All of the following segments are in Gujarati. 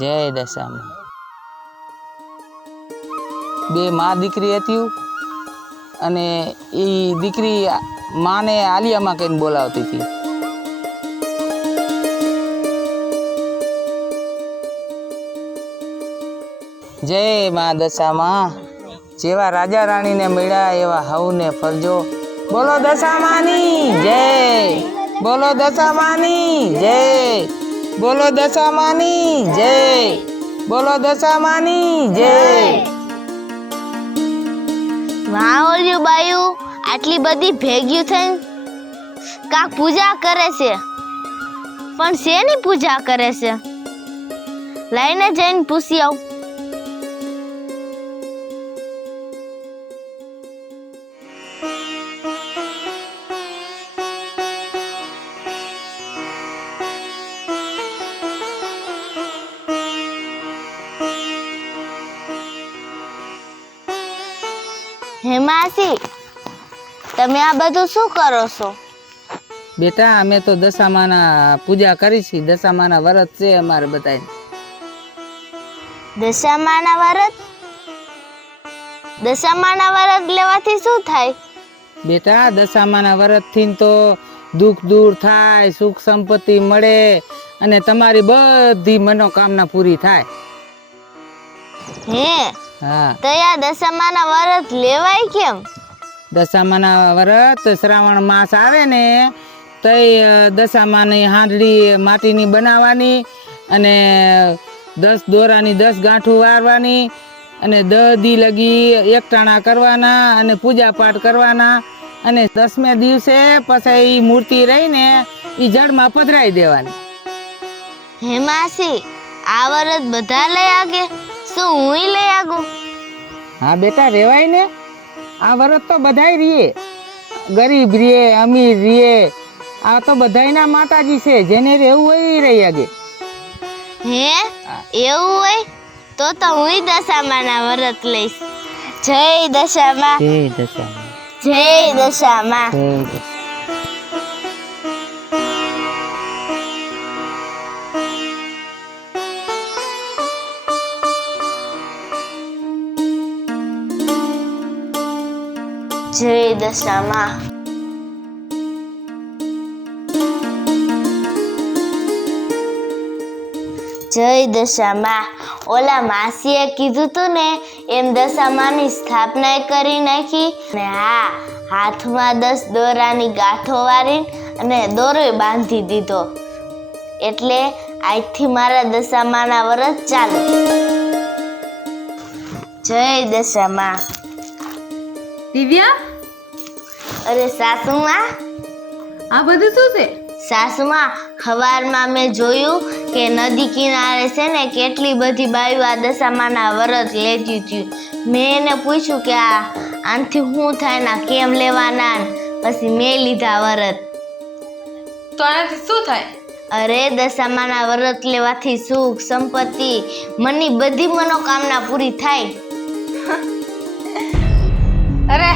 જય દશામાં. બે માં દીકરી હતી અને એ દીકરી માને આલિયામાં કહીને બોલાવતી હતી. જય માં દશામાં. જેવા રાજા રાણીને મળ્યા એવા હવને ફરજો. બોલો દશામાની જય. બોલો દશામાની જય. બોલો દશામાની જય. બોલો દશામાની જય. વાહ ઓલ્યું બાયું આટલી બધી ભેગ્યું થઈને કાક પૂજા કરે છે, પણ શેની પૂજા કરે છે? લઈને જઈને પૂછી આવ. હેમાસી, તમે આ બધું શું કરો છો? બેટા અમે તો દશામાના પૂજા કરી છે. દશામાના વ્રત છે અમારે બધાય. દશામાના વ્રત? દશામાના વ્રત લેવાથી શું થાય? બેટા દશામાના વ્રતથી તો દુઃખ દૂર થાય, સુખ સંપત્તિ મળે અને તમારી બધી મનોકામના પૂરી થાય. હે, હા. તયા દશામાના વ્રત લેવાય કેમ? દશામાના વ્રત શ્રાવણ માસ આવે ને તઈ દશામાની હાંડડી માટીની બનાવવાની અને 10 દોરાની 10 ગાંઠું વારવાની અને 10 દી લગી એકટાણા કરવાના અને પૂજા પાઠ કરવાના અને 10મે દિવસે પછી ઈ મૂર્તિ રહીને ઈ જળમાં પધરાઈ દેવાની. હેમાસી, આ વ્રત બધા લઈ આગે? શું હુંય લઈ આગું? હા બેટા રેવાય ને. આ વ્રત તો બધાય રીએ, ગરીબ રીએ, અમીર રીએ. આ તો બધાયના માતાજી છે, જેને રહેવું હોય એ રહી આગે. હે, એવું હોય તો હુંય દશામાના વ્રત લઈશ. જય દશામાં. જય દશામાં. જય દશામાં. જય દશામાં. જય દશામાં. જય દશામાં. ઓલા માસીએ કીધું તું ને એમ દશામાની સ્થાપના કરી નાખી ને હા, હાથમાં 10 દોરાની ગાંઠો વારી અને દોરો બાંધી દીધો. એટલે આજથી મારા દશામાના વ્રત ચાલુ. જય દશામાં. દિવ્યા, અરે સાસુમાં, આ બધું શું છે? સાસુમાં, સવારમાં મેં જોયું કે નદી કિનારે છે ને કેટલી બધી બાયું આ દશામાના વ્રત લેતી હતી. મેં એને પૂછ્યું કે આનાથી શું થાય ના, કેમ લેવાના? પછી મેં લીધા વ્રત. તો આનાથી શું થાય? અરે દશામાના વ્રત લેવાથી સુખ સંપત્તિ મનની બધી મનોકામના પૂરી થાય. અરે,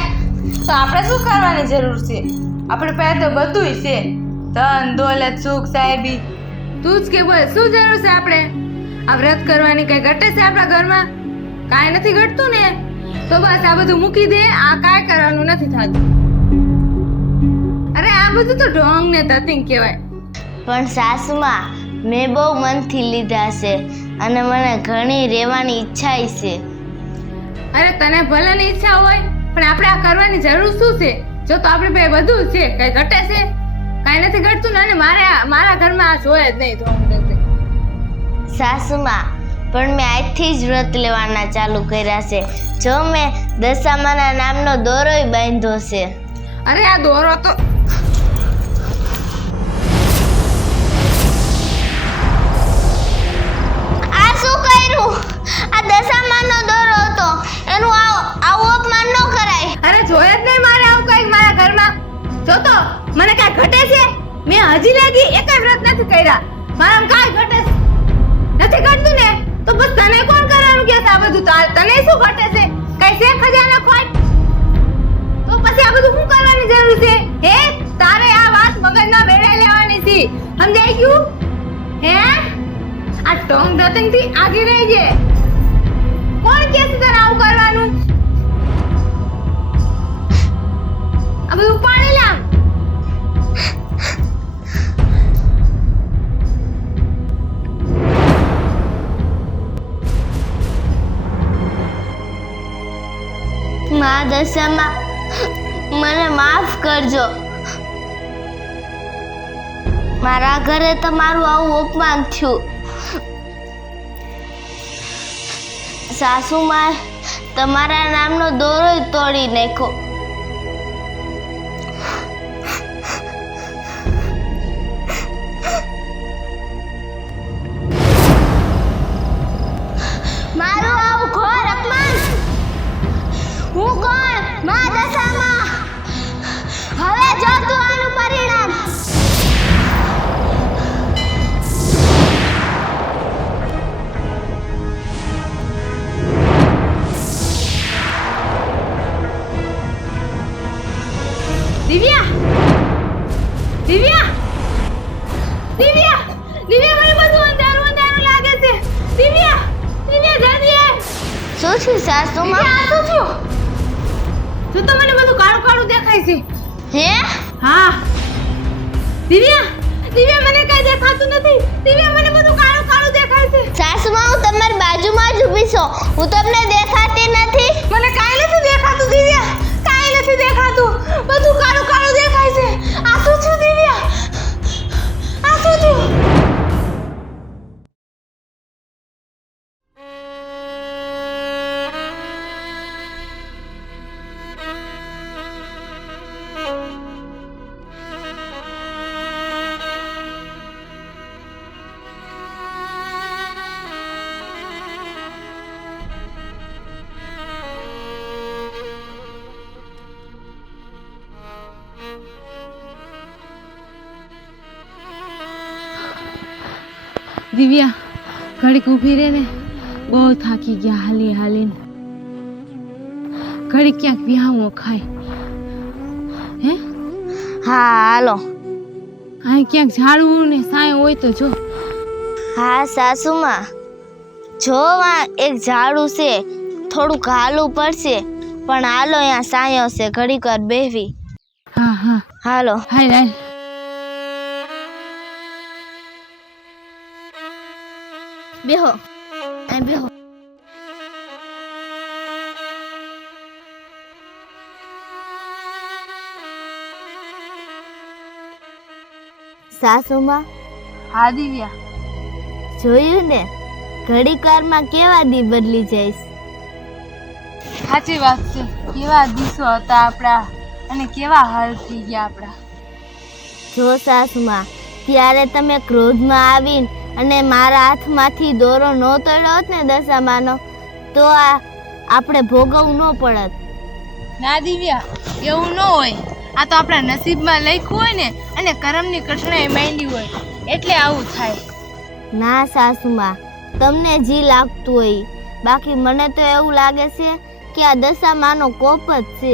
તો આપણે શું કરવાની જરૂર છે? આપણે પાસે તો બધુંય છે, ધન દોલત સુખ સાહેબી. તું જ કે બોલ, શું જરૂર છે આપણે? આ વ્રત કરવાની કઈ ઘટે છે આપણા ઘરમાં? કાંઈ નથી ઘટતું ને. તો બસ આ બધું મૂકી દે, આ કાંઈ કરવાનું નથી થતું. અરે આ બધું તો ઢોંગ ને તતિંગ કહેવાય. પણ સાસુમાં, મેં બહુ મનથી લીધા છે અને મને ઘણી રહેવાની ઈચ્છા છે. અરે તને ભલે ની ઈચ્છા હોય, પણ આપણે આ કરવાની જરૂર શું છે? જો તો આપણી પાસે બધું છે, કઈ ઘટે છે? કાંઈ નથી ઘટતું ને. અને મારા ઘરમાં આ જોઈએ જ નહીં ઢોંગ તતિંગ. સાસુમાં, પણ મેં આજથી જ વ્રત લેવાના ચાલુ કર્યા છે. જો મેં દશામાના નામનો દોરોય બાંધ્યો છે. અરે આ દોરો તો આ શું કર્યું? આ દશામાનો દોરો હતો, એનું આવું અપમાન ન કરાય. અરે જોયે જ નહીં મારે આવું કઈક મારા ઘરમાં. જો તો મને કાંઈ ઘટે છે? મેં હજી લગી એકેય વ્રત નથી કર્યા. મારામાં કાંઈ ઘટે છે? નથી ઘટતું ને તો બસ તને કોણ કરવાનું કે આ બધું? તને શું ઘટે છે? કઈ છે ખજાના ખોટ? તો પછી આ બધું શું કરવાની જરૂર છે? હે, તારે આ વાત મગજમાં બેઠા લેવાની છે, સમજાઈ ગયું? હે, આ ટોંગ દતંગ થી આગી રહી છે. કોણ કે છે તને આવું કરવાનું? આ બધું પાણી લાવ. મા દશામાં મને માફ કરજો. મારા ઘરે તમારું આવું અપમાન થયું. સાસુમાં તમારા નામનો દોરો તોડી નાખ્યો. મારું આવું ઘોર અપમાન. હું કોણ? મા દશામાં. હવે જો તું આનું પરિણામ. દિવ્યા, દિવ્યા, દિવ્યા, દિવ્યા, મને બધું અંધારું અંધારું લાગે છે. દિવ્યા, દિવ્યા, જલ્દી આવ. શું છે સાસુમાં? દિવ્યા, આ શું થયું? જો તો મને બધું કાળું કાળું દેખાય છે. હે? હા. દિવ્યા, દિવ્યા, મને કઈ દેખાતું નથી. દિવ્યા, મને બધું કાળું કાળું દેખાય છે. સાસુમાં હું તમારી બાજુમાં જ ઊભી છું. હું તમને દેખાતી નથી. મને કાંઈ નથી દેખાતું. દિવ્યા, કાંઈ નથી દેખાતું. બધું કાળું કાળું દેખાય છે. આ શું થયું દિવ્યા? આ શું થયું? દિવ્યા, ઘડીક ઊભી રહે ને. બહુ થાકી ગયા હાલી હાલીને. ઘડીક ક્યાંક વિહામો ખાય. હે? હા હાલો. અહીં ક્યાંક ઝાડવું ને સાય હોય તો જો. હા સાસુમાં, જો આ એક ઝાડું છે. થોડુંક હાલવું પડશે પણ હાલો, અહીંયા સાયો છે. ઘડીક વાર બેહવી. હા હા, હાલો. હાલ હાલ. બેહો. અહીં બેહો. સાસુમાં, હા દિવ્યા, જોયું ને? ઘડીક વારમાં કેવા દી બદલી જઈશ. સાચી વાત છે. કેવા દિવસો હતા આપણા અને કેવા હાલ થઈ ગયા આપણા. જો સાસુમાં, ત્યારે તમે ક્રોધમાં આવીને અને મારા હાથમાંથી દોરો ન તોડ્યો હોત ને દશામાનો, તો આપણે ભોગવવું ન પડત. ના દિવ્યા, એવું ન હોય. આ તો આપણા નસીબમાં લખ્યું હોય ને, અને કરમની કઠણાઈ માંડી હોય એટલે આવું થાય. ના સાસુમાં, તમને જી લાગતું હોય. બાકી મને તો એવું લાગે છે કે આ દશામાનો કોપ જ છે.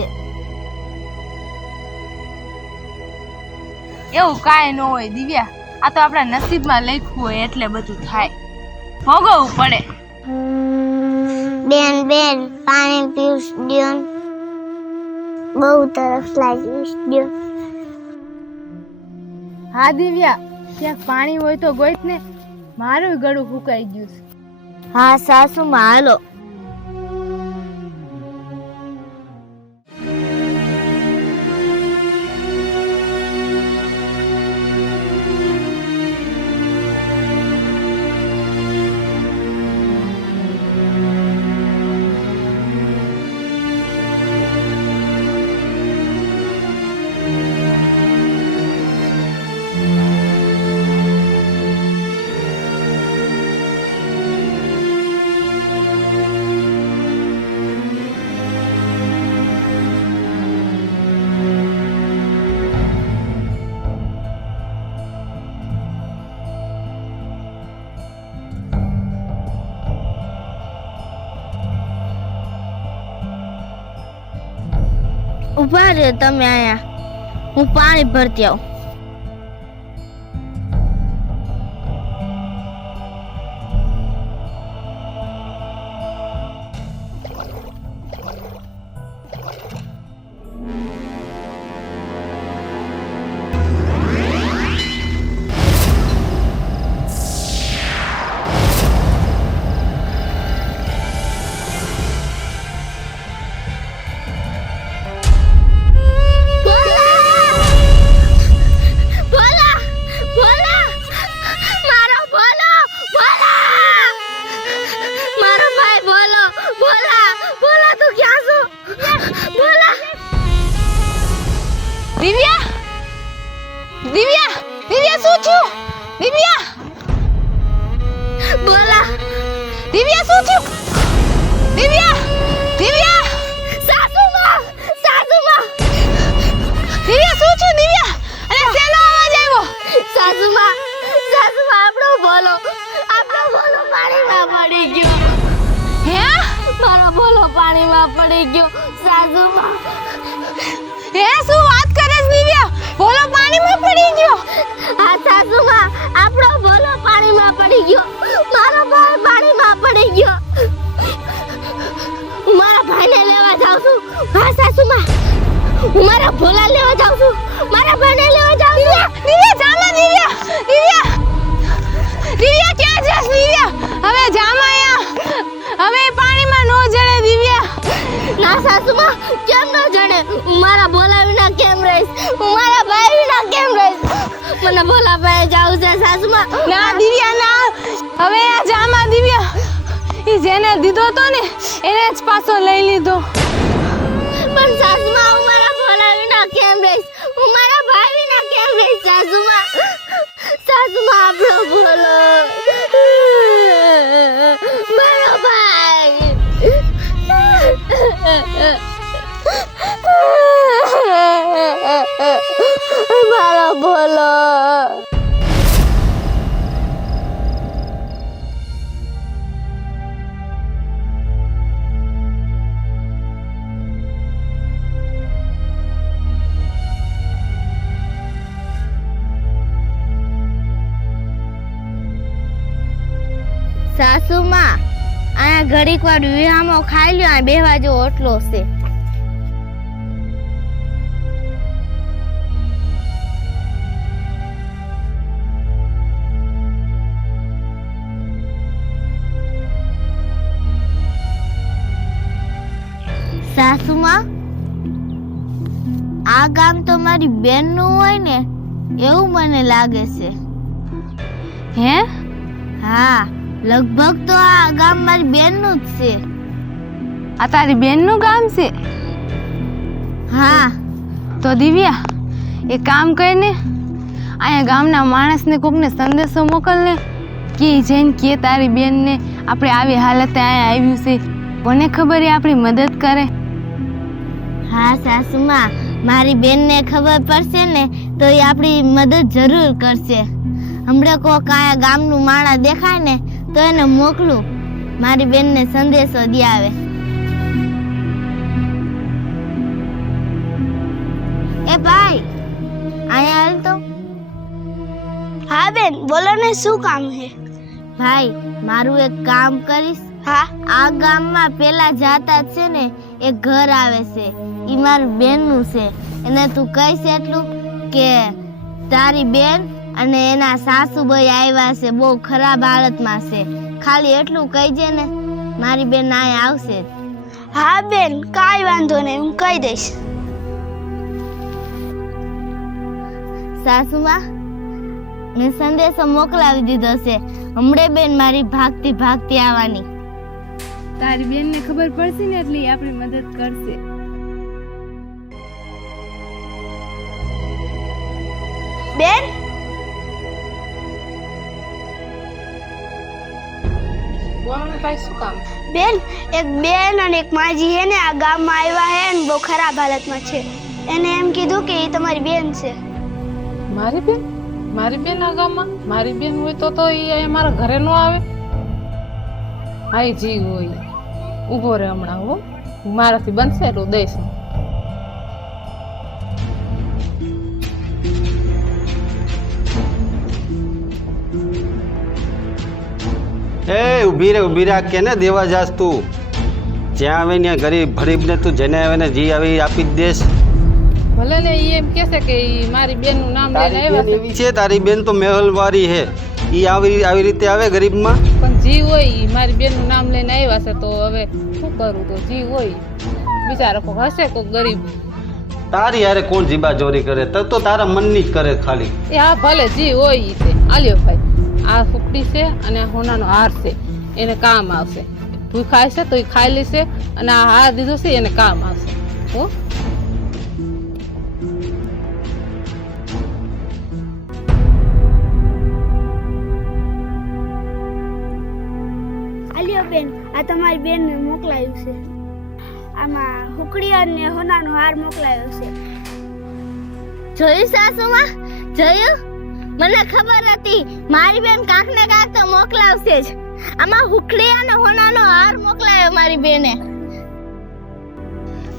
એવું કાંઈ ન હોય દિવ્યા. આ તો આપણા નસીબમાં લખ્યું હોય એટલે બધું થાય. ભોગવવું પડે. બેન બેન, પાણી પીવશ દ્યો. બહુ તરસ લાગી દ્યો. હા દિવ્યા, ક્યાંક પાણી હોય તો ગોઈત ને. મારું ગળું ફૂંકાઈ ગયું છે. હા સાસુમાં, હાલો. ઉભા રહ્યો તમે અહીંયા. હું પાણી ભરતી આવું. શું થયું દિવ્યા? બોલા દિવ્યા શું થયું? દિવ્યા દિવ્યા સાસુમાં દિવ્યા શું થયું દિવ્યા? અરે શેનો અવાજ આવ્યો? સાસુમાં આપણો બોલો પાણીમાં પડી ગયો. હે મારો બોલો પાણીમાં પડી ગયો સાસુમાં. હે શું વાત કરે છે દિવ્યા? બોલો પાણીમાં પડી ગયો? હા સાસુમાં આપણો બોલો પાણીમાં પડી ગયો. મારો ભાઈ પાણીમાં પડી ગયો. હું મારા ભાઈને લેવા જાઉં છું. હા સાસુમાં હું મારા ભોલા લેવા જાઉં છું. મારા ભાઈને લેવા જાઉં છું. દિવ્યા જામા દિવ્યા ક્યાં જશ દિવ્યા? હવે જામા હવે પાણીમાં નો જડે દિવ્યા. ના સાસુમાં કેમ ન જડે? હું મારા ભોલા વિના કેમ રહીશ? હું મારા ભાઈ વિના કેમ રહીશ? મને ભોલા ભાઈ જાવું છે સાસુમાં. ના દિવ્યા ના, હવે આ જામા દિવ્યા ઈ જેને દીધો તો ને એને જ પાછો લઈ લીધો. પણ સાસુમાં હું મારા ભોલા વિના કેમ રહીશ? હું મારા ભાઈ વિના કેમ રહીશ સાસુમાં? સાસુમાં આપણો ભોલો મારો ભાઈ મારો ભોલો. સાસુમાં અહીંયા ઘડીક વાર વિહામો ખાઈ લ્યો. આ બેહવા જેવો ઓટલો છે. સાસુમાં આ ગામ તો મારી બેનનું હોય ને એવું મને લાગે છે. હે હા લગભગ તો આ ગામ મારી બેનનું જ છે. આ તારી બેનનું ગામ છે? હા તો દિવ્યા એક કામ કરીને અહીંયા ગામના માણસને કોકને સંદેશો મોકલને કે જઈને કે તારી બેનને આપણે આવી હાલતે અહીંયા આવ્યું છે. કોને ખબર એ આપણી મદદ કરે. હા સાસુમાં મારી બેનને ખબર પડશે ને તો એ આપણી મદદ જરૂર કરશે. હમણાં કોક આયા ગામનું માણસ દેખાય ને તો એને મોકલું, મારી બેનને સંદેશો દી આવે. એ ભાઈ અહીંયા હાલ તો. હા બેન બોલો ને શું કામ છે? ભાઈ મારું એક કામ કરીશ? હા. આ ગામમાં પેલા જાતા છે ને એક ઘર આવે છે, ઈ મારી બેનનું છે. એને તું કહીશ એટલું કે તારી બેન અને એના સાસુભાઈ આવ્યા છે, બહુ ખરાબ હાલતમાં છે. ખાલી એટલું કહીજે ને, મારી બેન અહીંયા આવશે. હા બેન કાંઈ વાંધો નહીં, હું કહી દઈશ. સાસુમાં મેં સંદેશો મોકલાવી દીધો છે. હમણે બેન મારી ભાગતી ભાગતી આવવાની. તારી બેનને ખબર પડશે ને એટલે એ આપણી મદદ કરશે. બેન શું કામ? બેન એક બેન અને એક માજી હે ને આ ગામમાં આવ્યા હે ને બહુ ખરાબ હાલતમાં છે. એને એમ કીધું કે એ તમારી બેન છે. મારી બેન આ ગામમાં? મારી બેન હોય તો એ મારા ઘરે ન આવે. હા જી હોય, ઊભો રહે હમણાં. હો મારાથી બનશે એટલું દઈશ. એ ઊભી રે કેને દેવા જાસ તું? જ્યાં આવે ને ગરીબને તું જેને આવે ને જી આવે આપી જ દેશ. ભલે ને ઈ એમ કહેશે કે ઈ મારી બેનનું નામ લઈને આવ્યા છે. એવી છે તારી બેન તો મહેલવારી હે. ઈ આવી રીતે આવે ગરીબમાં? પણ જી હોય ઈ મારી બેનનું નામ લઈને આવ્યા છે તો હવે શું કરું? તો જી હોય બિચારા કોક હશે કોક ગરીબ. તારી યારે કોણ જીબા ચોરી કરે? તો તારા મનની જ કરે ખાલી. એ હા ભલે જી હોય ઈ છે. આલ્યો ભાઈ, આ ફૂકડી છે અને આ હોનાનો હાર છે, એને કામ આવશે. તું ખાય છે તો એ ખાઈ લેશે અને આ હાર દીધો છે એને કામ આવશે. હો આલિયો બેન, આ તમારી બેનને મોકલાયું છે. આમાં હુકડી અને હોનાનો હાર મોકલાયો છે. જોયું સાસુમાં? જોયું? મને ખબર હતી મારી બેન કાંક ને કાંક તો મોકલાવશે જ. આમાં હુકડી અને હોનાનો હાર મોકલાયો મારી બેને.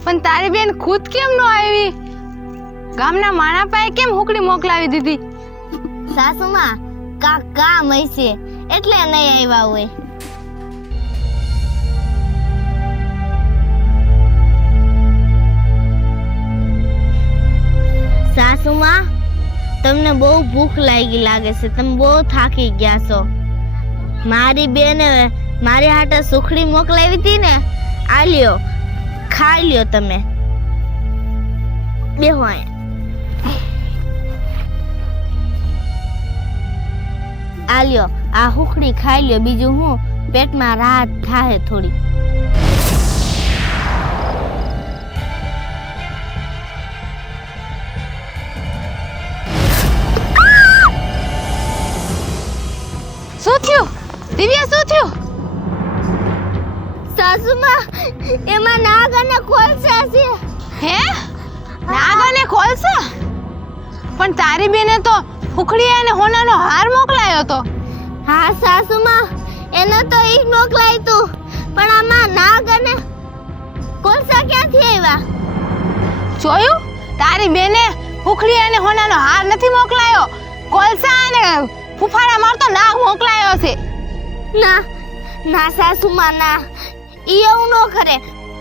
પણ તારી બેન ખુદ કેમ ન આવી? ગામના માણા પાસે કેમ હુકડી મોકલાવી દીધી? સાસુમાં કાંક કામ હશે એટલે નહીં આવ્યા હોય. સાસુમાં, તમને બહુ ભૂખ લાગે છે. તમે બહુ થાકી ગયા છો. મારી બેને મારી હાટે સુખડી મોકલાવી હતી ને, આ લ્યો, ખાઈ લ્યો. તમે બેહો અહીંયા. આ લ્યો, આ હુખડી ખાઈ લ્યો. બીજું હું, પેટમાં રાહત થાય થોડી. શું થયું દિવ્યા? શું થયું? સાસુમાં, એમાં નાગ અને કોલસા છે. હે? નાગ અને કોલસા? પણ તારી બેને તો હુકડી અને હોનાનો હાર મોકલાયો તો. હા સાસુમાં, એને તો ઈ જ મોકલાય તું. પણ આમાં નાગ અને કોલસા ક્યાંથી આવ્યા? જોયું? તારી બેને હુકડી અને હોનાનો હાર નથી મોકલાયો. કોલસા અને ફૂફાડા મારતો નાગ મોકલાયો છે. ના ના સાસુમાં, ના. ઈ એવું ન કરે.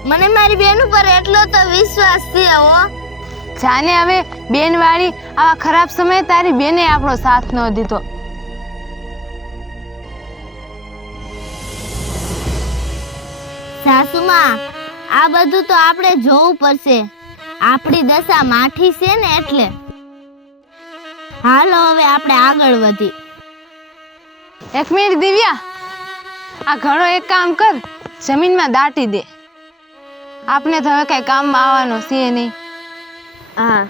મને મારી બેન ઉપર એટલો તો વિશ્વાસ છે. હો, જાને હવે બેનવાળી આવા ખરાબ સમયે તારી બેને આપણો સાથ ન દીધો. સાસુમાં, આ બધું તો આપણે જોવું પડશે. આપણી દશા માઠી છે ને એટલે. હાલો હવે આપણે આગળ વધી. એક મિનિટ દિવ્યા, આ ઘણો એક કામ કર, જમીનમાં દાટી દે. આપણે તો હવે કઈ કામમાં આવવાનો છે નહીં. હા,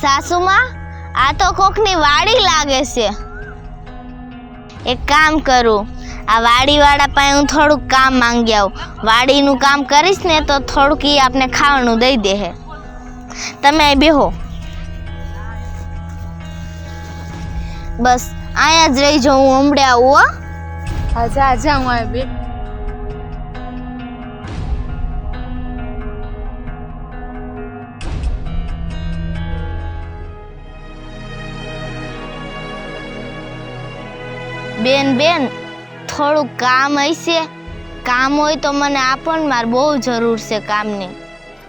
સાસુમાં, આ તો કોકની વાડી લાગે છે. એક કામ કરું, આ વાડીવાળા પાસે હું થોડુંક કામ માંગી આવું. વાડીનું કામ કરીશ ને તો થોડુંક ઈ આપને ખાવાનું દઈ દે હે. તમે બેહો. બસ અહીંયા જ રહી જાઉં, હું હમણાં આવું. હો, આજા આજા, હું આવે બે. બેન થોડું કામ હશે. કામ હોય તો મને આપો ને, મારે બહુ જરૂર છે કામની.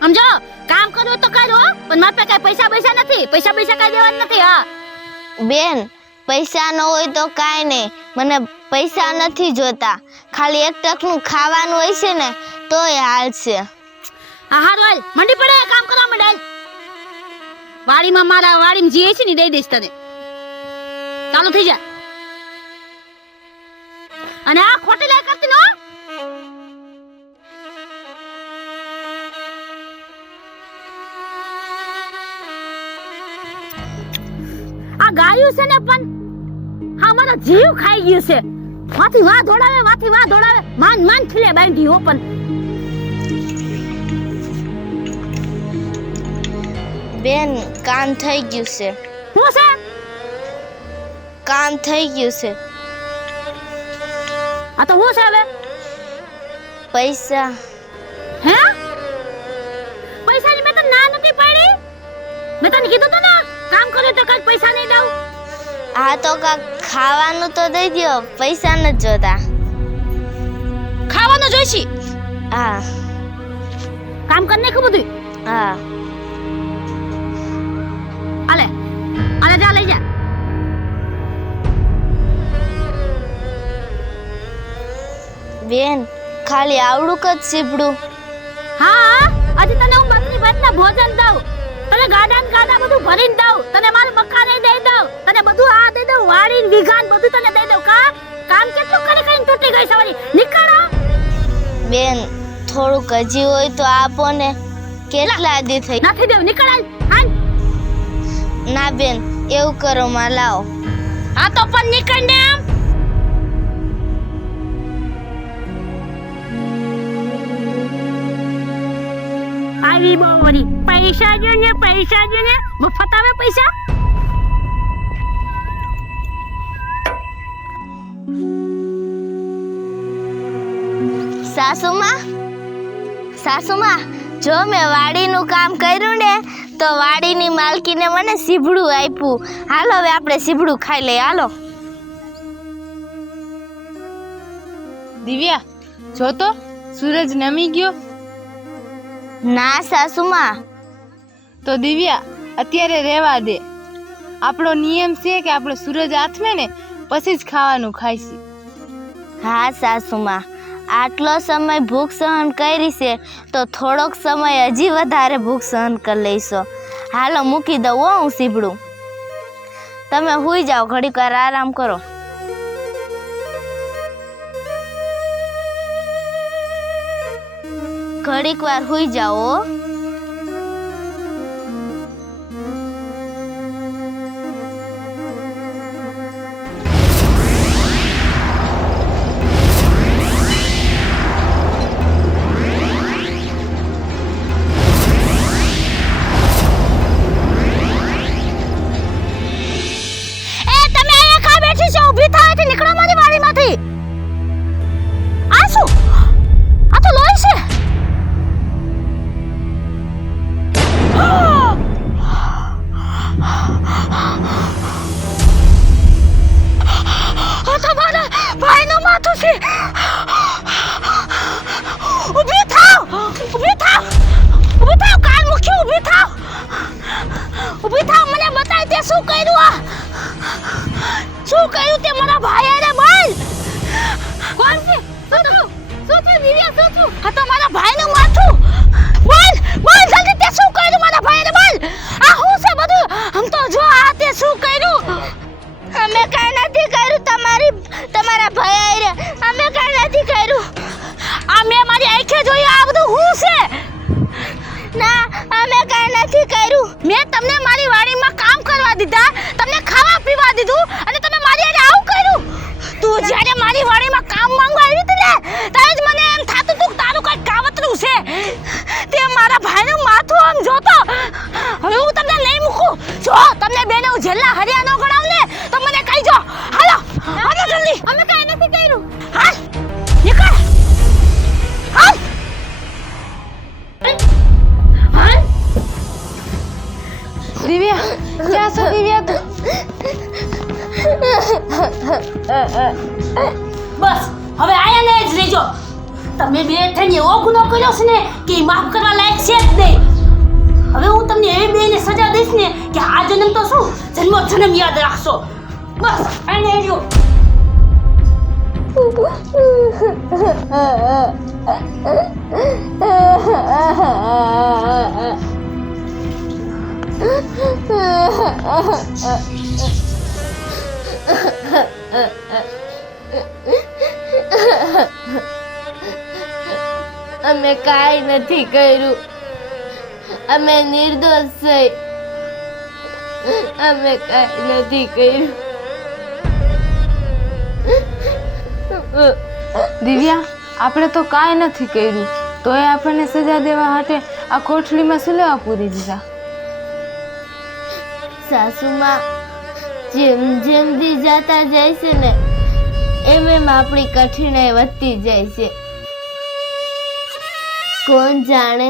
સમજો, કામ કરવું તો કરો, પણ મારે પાસે પૈસા નથી. પૈસા કઈ દેવાના નથી. હા બેન, પૈસા ન હોય તો કાંઈ નહીં. મને પૈસા નથી જોતા. ખાલી એક ટકનું ખાવાનું હોય છે ને તોય હાલ છે. હા હાલ મંડી પડે, કામ કરવા માંડ. વાડીમાં મારા વાડીમાં જે છે ને દઈ દઈશ તને. ચાલુ થઈ જા. અને આ ખોટી લાય કરતી નો. આ ગાયું છે ને પણ હા મારો જીવ ખાઈ ગયું છે. માથી વાહ દોડાવે માન ખીલે બાંધી હો. પણ બેન, કામ થઈ ગયું છે. હું છે? કામ થઈ ગયું છે. આ તો હું છે હવે? પૈસા. હે? પૈસાની મેં તો ના નથી પાડી. મેં તને કીધું તો ને કામ કર્યું તો કઈ પૈસા નહીં દઉં. હા તો કાંક ખાવાનું તો દઈ દો. પૈસા નથી જોતા. ખાવાનું જોઈશી. હા કામ કર નાખ્યું બધું. હા. આલે જા લઈ જા. બેન, ખાલી આવડું જ સીપડું. હા આજે તને હું મતની ભાતના ભોજન દઉં, તને ગાડા ને ગાડા બધું ભરીને દઉં, તને મારું મકાન દઈ દઉં, તને બધું આ દઈ દઉં, વાડી ને વિઘાન બધું તને દઈ દઉં. કામ કેટલું કરી કરીને તૂટી ગઈ સવારી. નીકળો બેન, થોડુંક હજી હોય તો આપો ને. કેટલા દી થઈ. નથી દેવું. નીકળ હાલ. ના બેન, એવું કરો માં લાવો. આ તો પણ નીકળ ને. આમ આવી બોરી પૈસા જો ને મફત આવે પૈસા. સાસુમાં, જો મેં વાડીનું કામ કર્યું ને તો વાડીની માલકીને મને સીભડું આપ્યું. હાલો હવે આપણે સીભડું ખાઈ લઈએ. હાલો. દિવ્યા, જો તો સૂરજ નમી ગયો. ના સાસુમાં. તો દિવ્યા, અત્યારે રહેવા દે. આપણો નિયમ છે કે આપણે સૂરજ આથમે ને પછી જ ખાવાનું ખાઈશું. હા સાસુમાં, આટલો સમય ભૂખ સહન કરી છે તો થોડોક સમય હજી વધારે ભૂખ સહન કરી લઈશો. હાલો મૂકી દઉં હો હું સીભડું. તમે સૂઈ જાઓ, ઘડીક વાર આરામ કરો. ઘડીક વાર સૂઈ જાઓ. નીકળો મારી વાડીમાંથી. આ શું? આ તો લોહી છે. આ તો મારા ભાઈનું માથું છે. ઊભી થાવ, કાન મૂકી ઊભી થાવ. મને બતાવી દે શું કર્યું. આ શું કર્યું તે મારા ભાઈ અરે બોલ. કોણ છે? શું થયું દિવ્યા? શું થયું? આ તો મારા ભાઈનું માથું. બોલ જલ્દી, તે શું કર્યું મારા ભાઈ અરે બોલ. આ શું છે બધું? આમ તો જો આ તે શું કર્યું? અમે કાંઈ નથી કર્યું. તમારા ભાઈ રે અમે કાંઈ નથી કર્યું. આ મેં મારી આંખે જોયું. આ બધું શું છે? ના, અમે કાંઈ નથી કર્યું. મેં તમને મારી વાડીમાં કામ કરવા દીધા, તમને ખાવા પીવા દીધું અને તમે મારી હારે આવું કર્યું. તું જ્યારે મારી વાડીમાં કામ માંગવા આવી હતી ને ત્યારે જ મને એમ થાતું હતું કે તારું કઈ કાવતરું છે. તે મારા ભાઈનું માથું આમ જોતો. હવે હું તમને નહીં મૂકું. જો તમને બેને હું જેલના હરિયા ન ગણાવ ને તો મને કહી જો. હાલો જલ્દી. અમે કાંઈ નથી કર્યું. હાલ નીકળ. હાલ. દિવ્યા, ક્યાં છો દિવ્યા તું? બસ હવે આયા ને જ રહેજો. તમે બે થઈને એવો ગુનો કર્યો છે ને કે માફ કરવા લાયક છે જ નહીં. હવે હું તમને એવી બેને સજા દઈશ ને કે આ જન્મ તો શું જન્મ યાદ રાખશો. બસ આને રહેજો. અમે કાંઈ નથી કર્યું. અમે નિર્દોષ છીએ. અમે કાંઈ નથી કર્યું. દિવ્યા, આપણે તો કાંઈ નથી કર્યું, તોય આપણને સજા દેવા માટે આ કોઠડીમાં શું લેવા પૂરી દીધા? સાસુમાં, જેમ દી જાતા જાય છે ને એમ આપણી કઠિનાઈ વધતી જાય છે. કોણ જાણે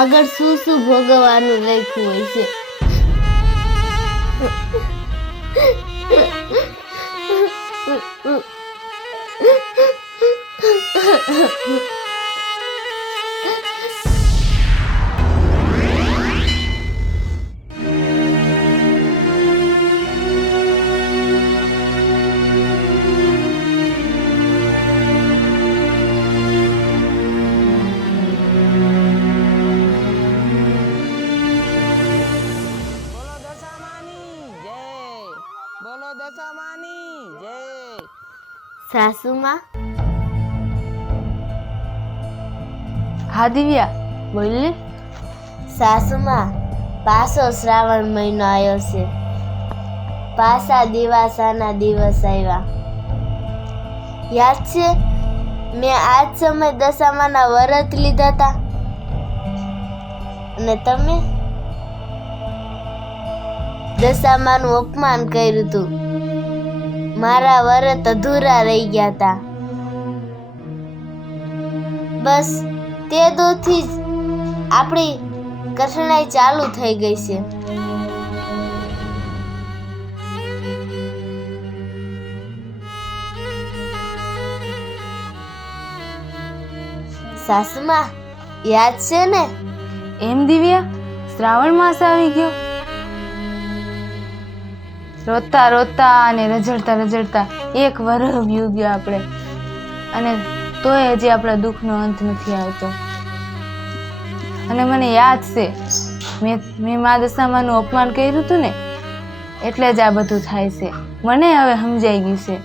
આગળ શું ભોગવવાનું લખ્યું હોય છે. સાસુમાં હા દિવ્યા બોલ ને. સાસુમાં પાછો શ્રાવણ મહિનો આવ્યો છે. પાછા દિવાસાના દિવસ આવ્યા. યાદ છે મેં આજ સમય દશામાના વ્રત લીધા હતા અને તમે દશામાનું અપમાન કર્યું હતું. મારા વ્રત અધૂરા રહી ગયા હતા. બસ તે દોથી જ આપણી કઠણાઈ ચાલુ થઈ ગઈ છે. સાસુમાં યાદ છે ને? એમ દિવ્યા શ્રાવણ માસ આવી ગયો. રોતા રોતા અને રઝળતા રઝળતા એક વરહ વીતી ગયો આપણે, અને તોય હજી આપણા દુઃખનો અંત નથી આવતો. અને મને યાદ છે મેં મા દશામાનું અપમાન કર્યું હતું ને, એટલે જ આ બધું થાય છે. મને હવે સમજાઈ ગયું છે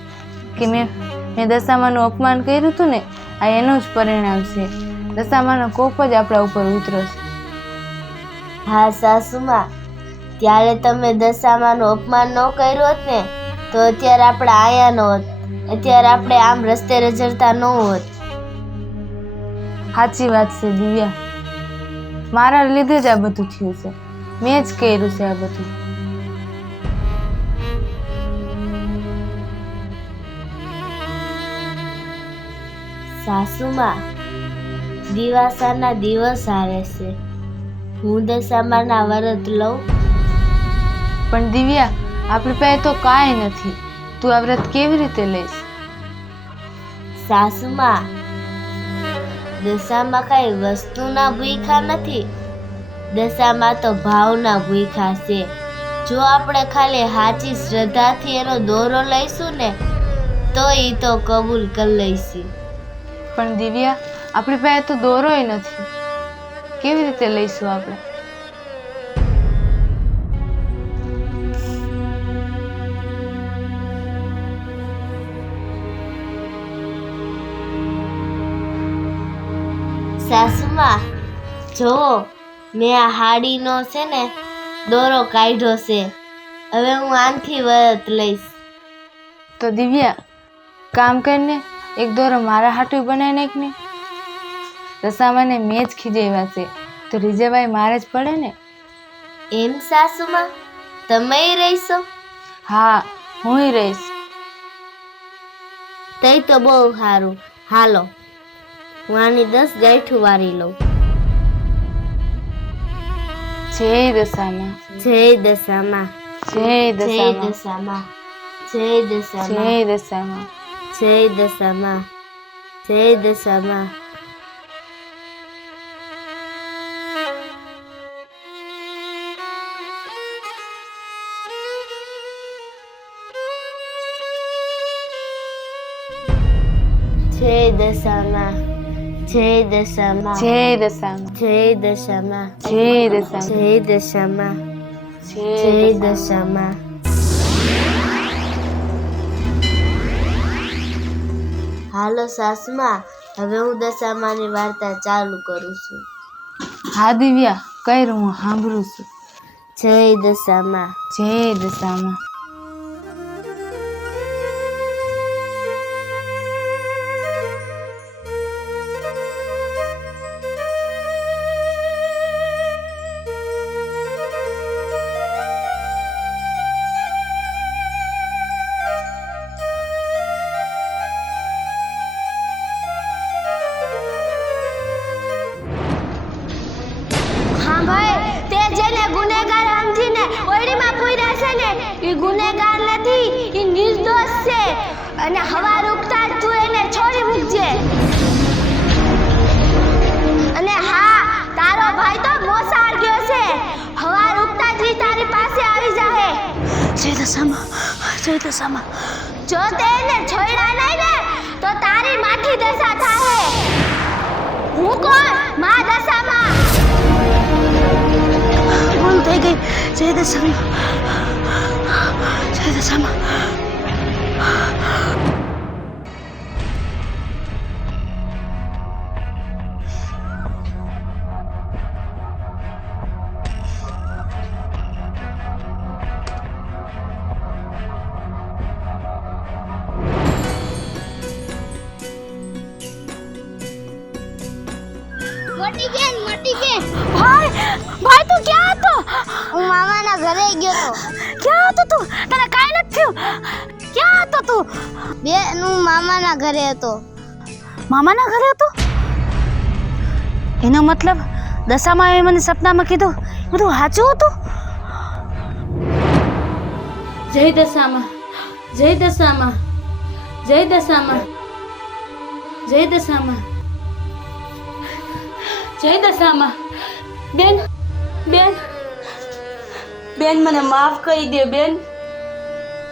કે મેં દશામાનું અપમાન કર્યું હતું ને, આ એનું જ પરિણામ છે. દશામાનો કોપ જ આપણા ઉપર ઉતરો છે. હા સાસુમાં, ત્યારે તમે દશામાનું અપમાન ન કર્યું હોત ને તો અત્યારે આપણે આયા ન હોત. અત્યારે આપણે આમ રસ્તે રઝળતા ન હોત. સાચી વાત છે દિવ્યા, મારા લીધે જ આ બધું થયું છે. મેં જ કર્યું છે આ બધું. સાસુમાં દિવાસાના દિવસ આવે છે. હું દશામાના વ્રત લઉં? પણ દિવ્યા આપણી પાસે તો કાંઈ નથી. તું આ વ્રત કેવી રીતે લઈશ? સાસુમાં દશામાં કઈ વસ્તુના ભૂખ્યા નથી. દશામાં તો ભાવના ભૂખ્યા છે. જો આપણે ખાલી સાચી શ્રદ્ધાથી એનો દોરો લઈશું ને તો એ તો કબૂલ કરી લઈશું. પણ દિવ્યા આપણી પાસે તો દોરોય નથી. કેવી રીતે લઈશું આપણે? સાસુમાં જોવો, મેં આ હાડીનો છે ને દોરો કાઢ્યો છે. હવે હું આનથી વ્રત લઈશ. તો દિવ્યા કામ કરીને એક દોરો મારા હાટું બનાવી નાખ ને. દશામાને મેં જ ખીજાવ્યા છે તો રીઝેભાઈ મારે જ પડે ને. એમ સાસુમાં તમે રહીશો? હા હુંય રહીશ. તઈ તો બહુ સારું. હાલો હું આની 10 ગાંઠું વારી લઉં. જય દશામાં, જય દશામાં, જય જય દશામાં, દશામાં, જય દશામાં, જય દશામાં. જય દશામાં, જય દશામાં. જય દશામાં, જય દશામાં, જય દશામાં, જય દશામાં, જય દશામાં, જય દશામાં, જય દશામાં. હાલો સાસુમાં, હવે હું દશામાની વાર્તા ચાલુ કરું છું. હા દિવ્યા કર, હું સાંભળું છું. જય દશામાં, જય દશામાં. હા ભાઈ, તે જેને ગુનેગાર સમજીને ઓરડીમાં પૂર્યા છે ને એ ગુનેગાર નથી, એ નિર્દોષ છે. અને હવાર ઉગતા જ તું એને છોડી મૂકજે. અને હા, તારો ભાઈ તો મોસાળ ગયો છે. હવાર ઉગતા જ ઈ તારી પાસે આવી જાહે. જય દશામાં, જય દશામાં. જો તે એને છોડ્યા નહીં ને તો તારી માઠી દશા થાહે. હું કોણ? મા દશામાં. ભૂલ થઈ ગઈ. જય દશામાં, જય દશામાં. મટી ગયા. ભાઈ ભાઈ તું ક્યાં હતો? હું મામાના ઘરે ગયો તો. ક્યાં હતો તું? તને કાઈ નથી થયું? ક્યાં હતો તું? બેન હું મામાના ઘરે હતો. મામાના ઘરે હતો? એનો મતલબ દશામાં મને સપનામાં કીધું બધું સાચું હતું? જય દશામાં, જય દશામાં, જય દશામાં, જય દશામાં, જય દશામાં. બેન બેન બેન મને માફ કરી દો બેન,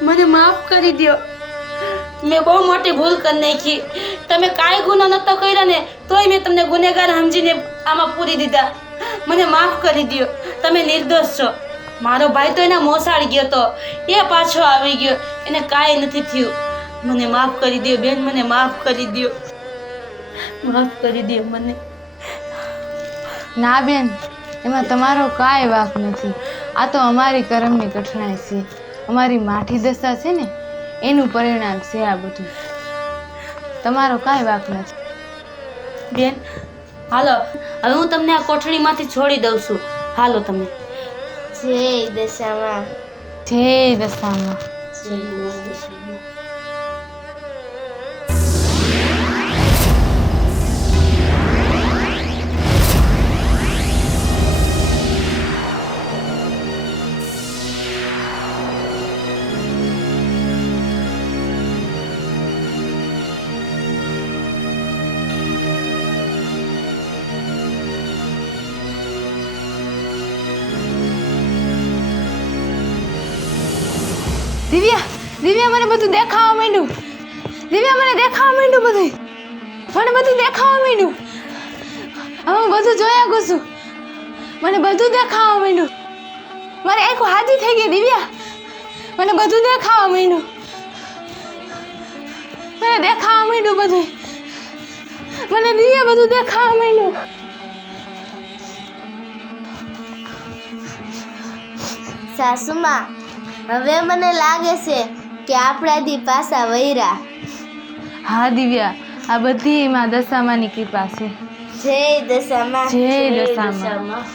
મને માફ કરી દો. મેં બહુ મોટી ભૂલ કરી નાખી. તમે કાંઈ ગુનો નતો કર્યો ને તોય મેં તમને ગુનેગાર સમજીને આમાં પૂરી દીધા. મને માફ કરી દો. તમે નિર્દોષ છો. મારો ભાઈ તો એના મોસાળ ગયો તો એ પાછો આવી ગયો, એને કાંઈ નથી થયું. મને માફ કરી દો બેન, મને માફ કરી દો, માફ કરી દો મને. ના બેન, એમાં તમારો કાંઈ વાંક નથી. આ તો અમારી કર્મની કઠણાઈ છે. અમારી માઠી દશા છે ને એનું પરિણામ છે આ બધું. તમારો કાંઈ વાંક નથી. બેન હાલો, હવે હું તમને આ કોઠડીમાંથી છોડી દઉં છું. હાલો તમે. જય દશામાં. જય દશામાં. દિવ્યા, દિવ્યા મને બધું દેખાવા માંડ્યું. દિવ્યા મને દેખાવા માંડ્યું બધું. મને બધું દેખાવા માંડ્યું. હવે હું બધું જોયા ઘુસું. મને બધું દેખાવા માંડ્યું. મારી આંખો હાજી થઈ ગઈ દિવ્યા. મને બધું દેખાવા માંડ્યું. મને દેખાવા માંડ્યું બધું. મને દિવ્યા બધું દેખાવા માંડ્યું. સાસુમાં, હવે મને લાગે છે કે આપણા દી પાછા વૈરા. હા દિવ્યા, આ બધી એમાં દશામાની કૃપા છે. જય દશામાં. જય દશામાં.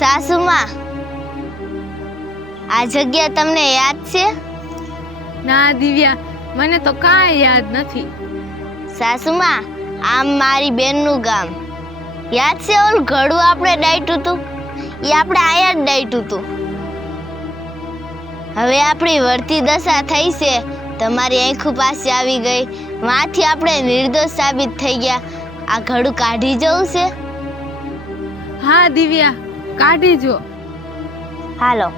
સાસુમાં, આ જગ્યા તમને યાદ છે? ના દિવ્યા, મને તો કાંઈ યાદ નથી. સાસુમાં, આમ મારી બેનનું ગામ. યાદ છે ઓલું ઘડું આપણે ડાયટું હતું? એ આપણે આયા જ ડાયટું હતું. હવે આપણી વર્તી દશા થઈ છે. તમારી આંખો પાસે આવી ગઈ. માંથી આપણે નિર્દોષ સાબિત થઈ ગયા. આ ઘડું કાઢી જવું છે. હા દિવ્યા, કાઢી જો. હાલો.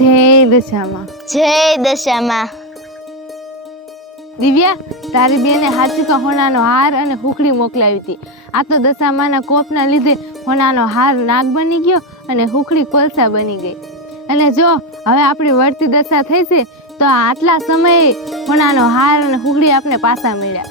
જય દશામાં. જય દશામાં. દિવ્યા, તારી બેને હાચુકા હોનાનો હાર અને હુકડી મોકલાવી હતી. આ તો દશામાના કોપના લીધે હોનાનો હાર નાગ બની ગયો અને હુકડી કોલસા બની ગઈ. અને જો હવે આપણી વળતી દશા થઈ છે તો આટલા સમયે હોનાનો હાર અને હુકડી આપણે પાછા મળ્યા.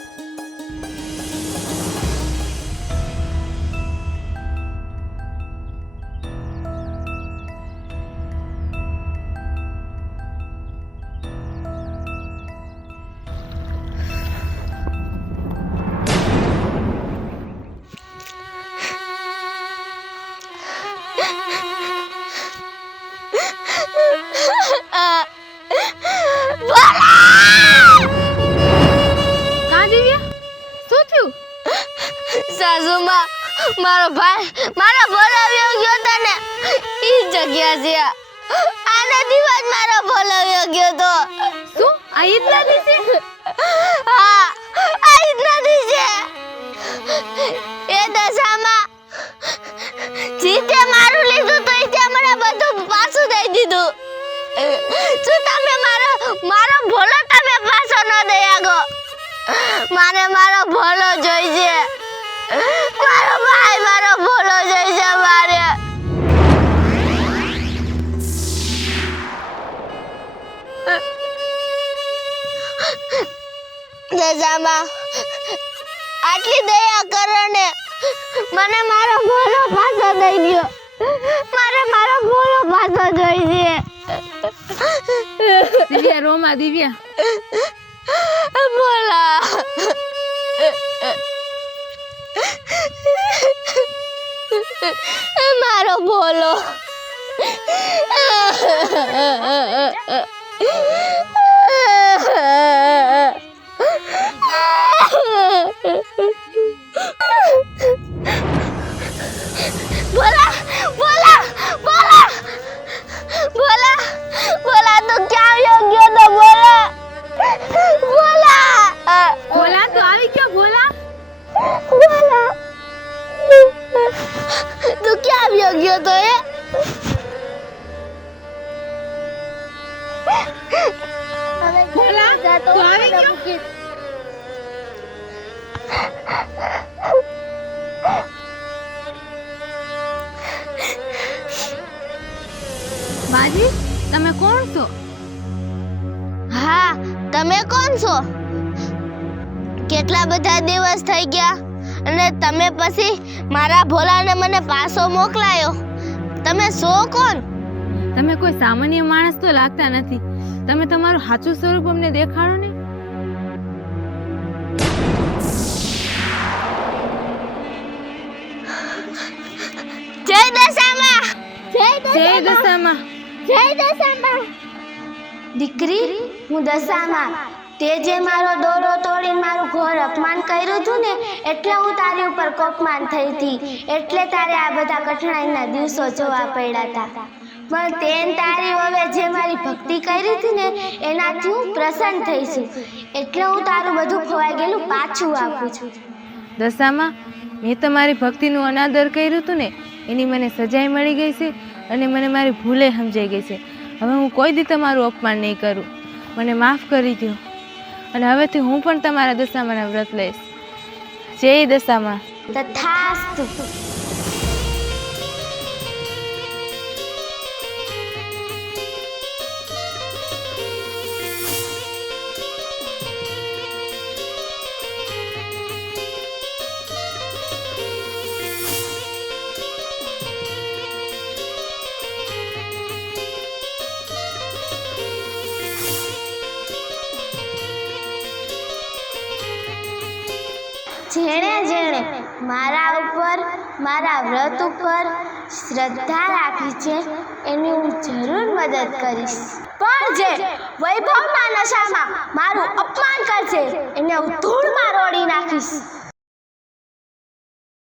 મારો ભાઈ મારો બોલાવ્યો ગયો તો ને ઈ જગ્યા છે આના દિવસ મારો બોલાવ્યો ગયો તો શું આ ઈદના દિવસે હા આ ઈદના દિવસે એ દશામાં જીતે મારું લીધું તો ઈ મને બધું પાછું દઈ દીધું શું તમે મારો ભોલો તમે પાછો ન દઈ આગો મારે મારો ભોલો જોઈએ મારો ભાઈ મારો ભોલો જોઈએ મારે દશામાં આટલી દયા કરો ને મને મારો ભોલો પાછો દઈ દો મારે મારો ભોલો પાછો જોઈએ દિવ્યા રોમા દિવ્યા ભોલા મારો ભોલો બોલા બોલા બોલા બોલા બોલા તો ક્યાં યોગ્ય તો બોલા બોલા ભોલા તો આવી ગયો ભોલા બોલા તું ક્યાં યોગ્ય તો એ ભોલા તો આવી ગયો બાજી તમે કોણ છો? હા તમે કોણ છો? કેટલા બધા દિવસ થઈ ગયા અને તમે પછી મારા ભોલાને મને પાછો મોકલાયો. તમે છો કોણ? તમે કોઈ સામાન્ય માણસ તો લાગતા નથી. તમે તમારું સાચું સ્વરૂપ અમને દેખાડો ને. જય દશામાં, જય દશામાં. જય દશામાં. દીકરી હું દશામાં, તે જે મારો દોરો તોડીને મારું ઘોર અપમાન કર્યું હતું ને એટલે હું તારી ઉપર કોપમાન થઈ હતી, એટલે તારે આ બધા કઠણાઈના દિવસો જોવા પડ્યા હતા. પણ તેન તારી હવે જે મારી ભક્તિ કરી હતી ને એનાથી હું પ્રસન્ન થઈ છું, એટલે હું તારું બધું ખોવાઈ ગયેલું પાછું આપું છું. દશામાં, મેં તમારી ભક્તિનું અનાદર કર્યું હતું ને એની મને સજાઈ મળી ગઈ છે અને મને મારી ભૂલે સમજાઈ ગઈ છે. હવે હું કોઈ દી તમારું અપમાન નહીં કરું. મને માફ કરી દો અને હવેથી હું પણ તમારા દશામાના વ્રત લઈશ. જય દશામાં. તથાસ્તુ. જેણે જેણે મારા ઉપર, મારા વ્રત ઉપર શ્રદ્ધા રાખી છે એની હું જરૂર મદદ કરીશ. પણ જે વૈભવના નશામાં મારું અપમાન કરશે એને હું ધૂળમાં રોડી નાખીશ.